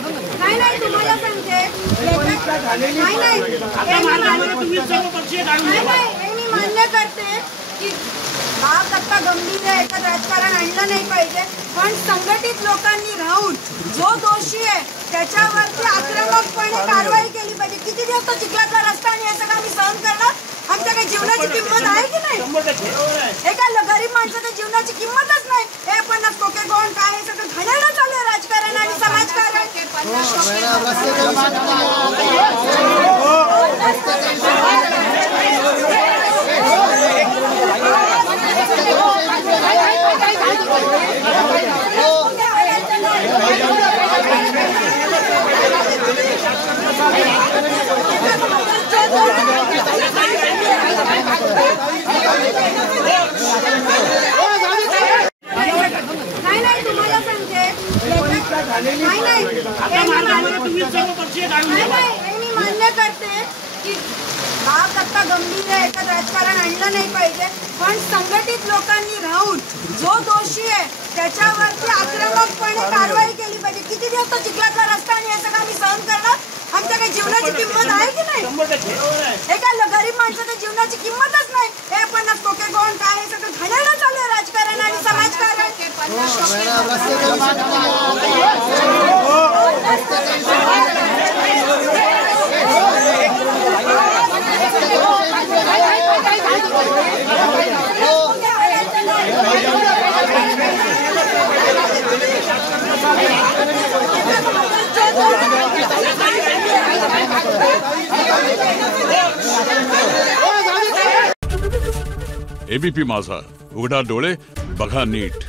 नाही तुम्हाला सांगते मी मान्य करते की बाब आता गंभीर आहे, याच्यात राजकारण आणलं नाही पाहिजे, पण संघटित लोकांनी राहून जो दोषी आहे त्याच्यावरती आक्रमकपणे कारवाई केली पाहिजे। किती दिवस तो चिखलातला रस्ता आणि हे सगळं आम्ही सहन करणार? आमच्या काही जीवनाची किंमत आहे की नाही? एका गरीब माणसाच्या जीवनाची किंमतच नाही। हे 50 कोके कोण काय हे सगळं घाणेरडं चालू आहे राजकारण आणि समाजकारण। नाही तुम्हाला सांगते मी मान्य करते की बाब आता गंभीर आहे, याच्यात राजकारण आणलं नाही पाहिजे, पण संघटित लोकांनी राहून जो दोषी आहे त्याच्यावरती आक्रमकपणे कारवाई केली पाहिजे। किती दिवस तो चिखलातला रस्ता आणि हे सगळं आम्ही सहन करणार? आमच्या काही जीवनाची किंमत आहे की नाही? एका गरीब माणसाच्या जीवनाची किंमतच नाही। हे 50 कोके कोण काय हे सगळं घाणेरडं चालू आहे राजकारण आणि समाजकारण। एबीपी माझा, उघडा डोळे बघा नीट।